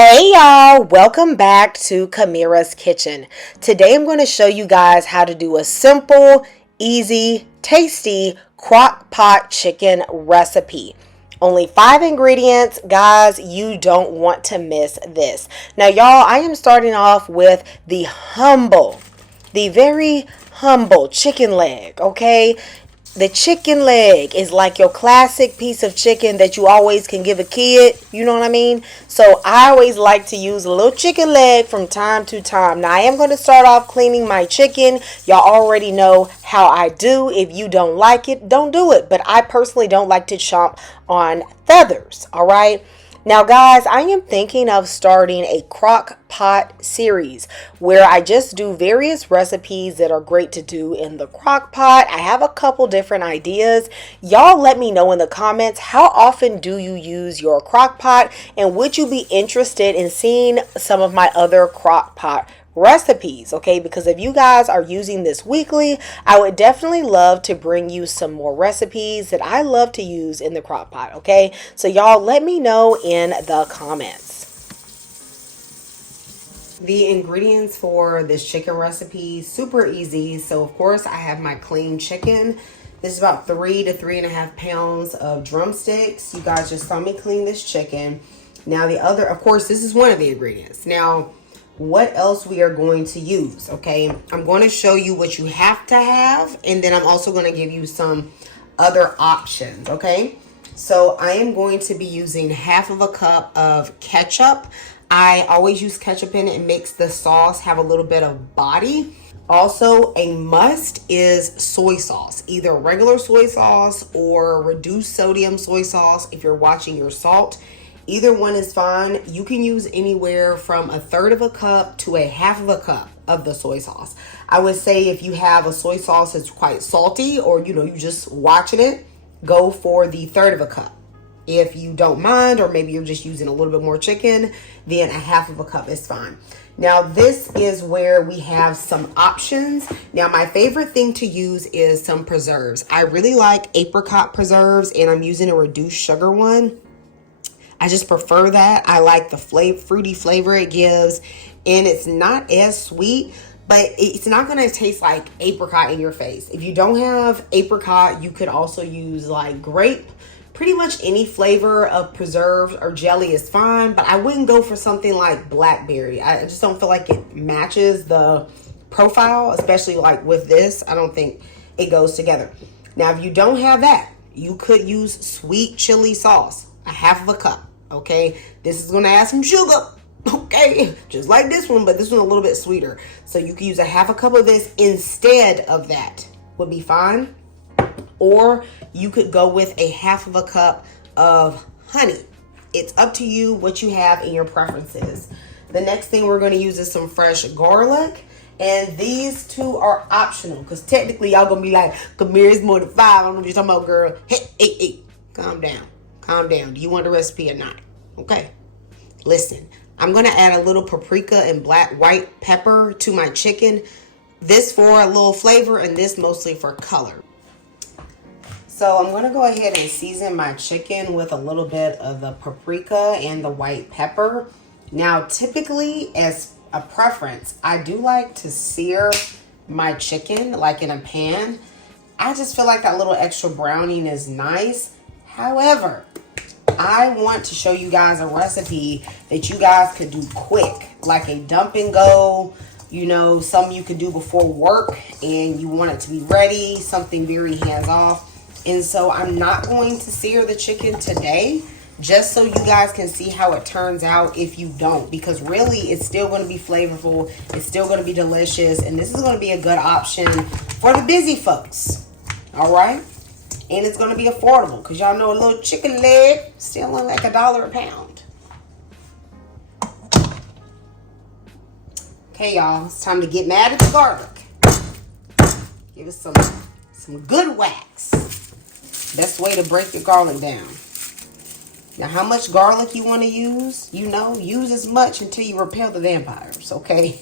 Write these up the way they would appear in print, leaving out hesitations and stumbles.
Hey y'all, welcome back to Kamira's Kitchen. Today I'm going to show you guys how to do a simple, easy, tasty crock pot chicken recipe. Only 5 ingredients, guys. You don't want to miss this. Now y'all, I am starting off with the very humble chicken leg, okay? The chicken leg is like your classic piece of chicken that you always can give a kid. You know what I mean? So I always like to use a little chicken leg from time to time. Now I am going to start off cleaning my chicken. Y'all already know how I do. If you don't like it, don't do it. But I personally don't like to chomp on feathers. All right. Now, guys, I am thinking of starting a crock pot series where I just do various recipes that are great to do in the crock pot. I have a couple different ideas. Y'all let me know in the comments, how often do you use your crock pot, and would you be interested in seeing some of my other crock pot recipes? Okay, because if you guys are using this weekly, I would definitely love to bring you some more recipes that I love to use in the crock pot. Okay, so y'all let me know in the comments. The ingredients for this chicken recipe, super easy. So of course I have my clean chicken. This is about 3 to 3.5 pounds of drumsticks. You guys just saw me clean this chicken. Now the other, of course, this is one of the ingredients. Now what else we are going to use, okay? I'm going to show you what you have to have, and then I'm also going to give you some other options, okay? So I am going to be using half of a cup of ketchup. I always use ketchup in it. It makes the sauce have a little bit of body. Also, a must is soy sauce, either regular soy sauce or reduced sodium soy sauce if you're watching your salt. Either one is fine. You can use anywhere from 1/3 of a cup to 1/2 of a cup of the soy sauce. I would say if you have a soy sauce that's quite salty, or you just watching it, go for the 1/3 of a cup. If you don't mind, or maybe you're just using a little bit more chicken, then 1/2 of a cup is fine. Now this is where we have some options. Now my favorite thing to use is some preserves. I really like apricot preserves, and I'm using a reduced sugar one. I just prefer that. I like the fruity flavor it gives, and it's not as sweet, but it's not going to taste like apricot in your face. If you don't have apricot, you could also use like grape. Pretty much any flavor of preserves or jelly is fine, but I wouldn't go for something like blackberry. I just don't feel like it matches the profile, especially like with this. I don't think it goes together. Now, if you don't have that, you could use sweet chili sauce, 1/2 of a cup. Okay, this is gonna add some sugar, okay, just like this one, but this one a little bit sweeter. So you can use 1/2 a cup of this instead of that, would be fine. Or you could go with 1/2 of a cup of honey. It's up to you what you have in your preferences. The next thing we're going to use is some fresh garlic. And these two are optional, because technically y'all going to be like, Kamira, it's more than 5. I don't know what you're talking about, girl. Hey, calm down. Calm down. Do you want the recipe or not? Okay. Listen, I'm going to add a little paprika and white pepper to my chicken. This for a little flavor, and this mostly for color. So I'm going to go ahead and season my chicken with a little bit of the paprika and the white pepper. Now, typically, as a preference, I do like to sear my chicken like in a pan. I just feel like that little extra browning is nice. However, I want to show you guys a recipe that you guys could do quick, like a dump and go, something you could do before work and you want it to be ready, something very hands-off. And so I'm not going to sear the chicken today, just so you guys can see how it turns out if you don't, because really it's still going to be flavorful, it's still going to be delicious, and this is going to be a good option for the busy folks. All right. And it's going to be affordable, because y'all know a little chicken leg still only like $1 a pound. Okay, y'all, it's time to get mad at the garlic. Give it some good wax. Best way to break your garlic down. Now, how much garlic you want to use? Use as much until you repel the vampires, okay?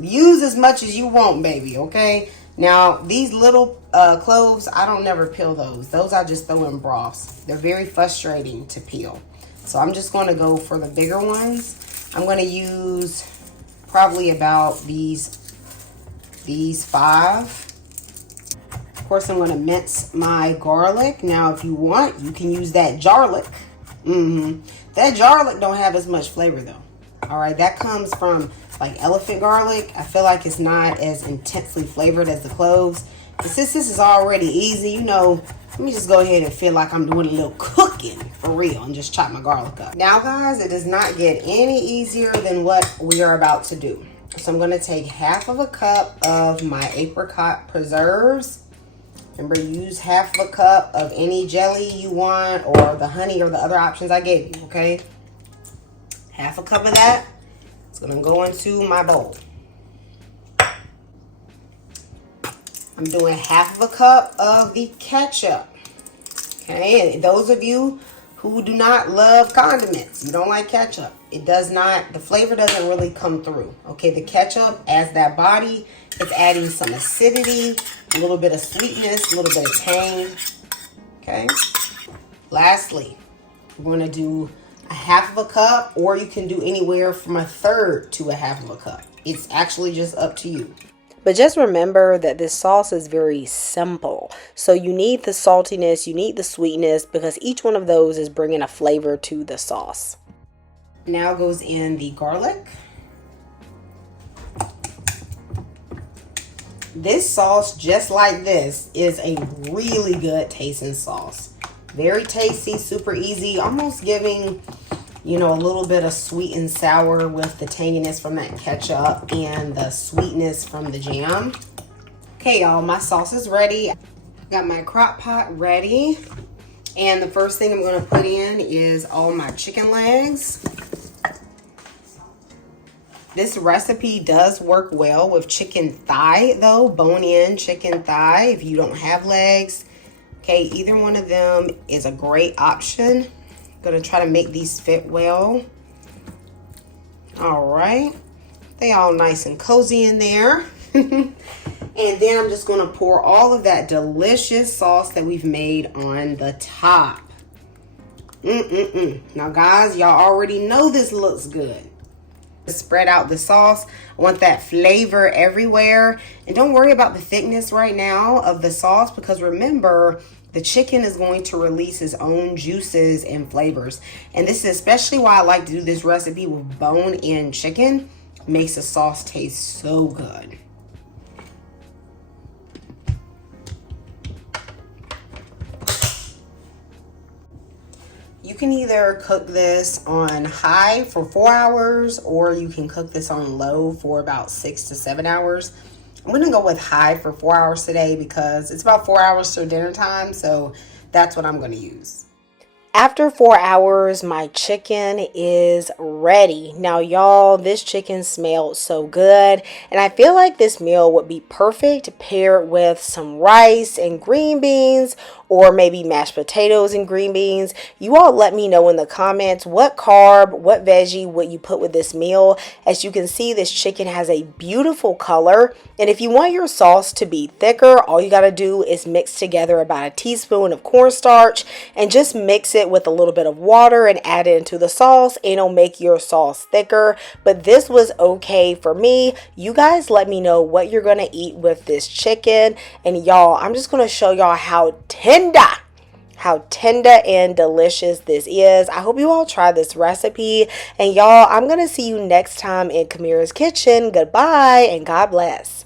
Use as much as you want, baby, okay? Now, these little cloves, I don't never peel those. Those I just throw in broths. They're very frustrating to peel. So I'm just going to go for the bigger ones. I'm going to use probably about these 5. Of course, I'm going to mince my garlic. Now, if you want, you can use that garlic. That garlic don't have as much flavor though. All right, that comes from like elephant garlic. I feel like it's not as intensely flavored as the cloves. But since this is already easy, you know, let me just go ahead and feel like I'm doing a little cooking for real and just chop my garlic up. Now, guys, it does not get any easier than what we are about to do. So I'm going to take half of a cup of my apricot preserves. Remember, use half of a cup of any jelly you want, or the honey, or the other options I gave you, okay? Half a cup of that. It's going to go into my bowl. I'm doing half of a cup of the ketchup. Okay, and those of you who do not love condiments, you don't like ketchup, it does not, the flavor doesn't really come through. Okay, the ketchup as that body, it's adding some acidity, a little bit of sweetness, a little bit of tang. Okay, lastly, we're going to do a half of a cup, or you can do anywhere from a third to a half of a cup. It's actually just up to you. But just remember that this sauce is very simple. So you need the saltiness, you need the sweetness, because each one of those is bringing a flavor to the sauce. Now goes in the garlic. This sauce, just like this, is a really good tasting sauce. Very tasty, super easy, almost giving, you know, a little bit of sweet and sour with the tanginess from that ketchup and the sweetness from the jam. Okay, y'all, my sauce is ready. Got my crock pot ready. And the first thing I'm going to put in is all my chicken legs. This recipe does work well with chicken thigh, though, bone-in chicken thigh if you don't have legs. Okay, either one of them is a great option. Gonna try to make these fit well. All right, they all nice and cozy in there. And then I'm just gonna pour all of that delicious sauce that we've made on the top. Now, guys, y'all already know this looks good. Spread out the sauce. I want that flavor everywhere. And don't worry about the thickness right now of the sauce, because remember, the chicken is going to release its own juices and flavors. And this is especially why I like to do this recipe with bone-in chicken. Makes the sauce taste so good. You can either cook this on high for 4 hours, or you can cook this on low for about 6 to 7 hours. I'm going to go with high for 4 hours today because it's about 4 hours till dinner time, so that's what I'm going to use. After 4 hours, my chicken is ready. Now, y'all, this chicken smelled so good, and I feel like this meal would be perfect paired with some rice and green beans, or maybe mashed potatoes and green beans. You all let me know in the comments what carb, what veggie would you put with this meal. As you can see, this chicken has a beautiful color, and if you want your sauce to be thicker, all you got to do is mix together about a teaspoon of cornstarch and just mix it with a little bit of water and add it into the sauce, and it'll make your sauce thicker. But this was okay for me. You guys let me know what you're gonna eat with this chicken. And y'all, I'm just gonna show y'all how tender and delicious this is. I hope you all try this recipe, and y'all, I'm gonna see you next time in Kamira's kitchen. Goodbye and God bless.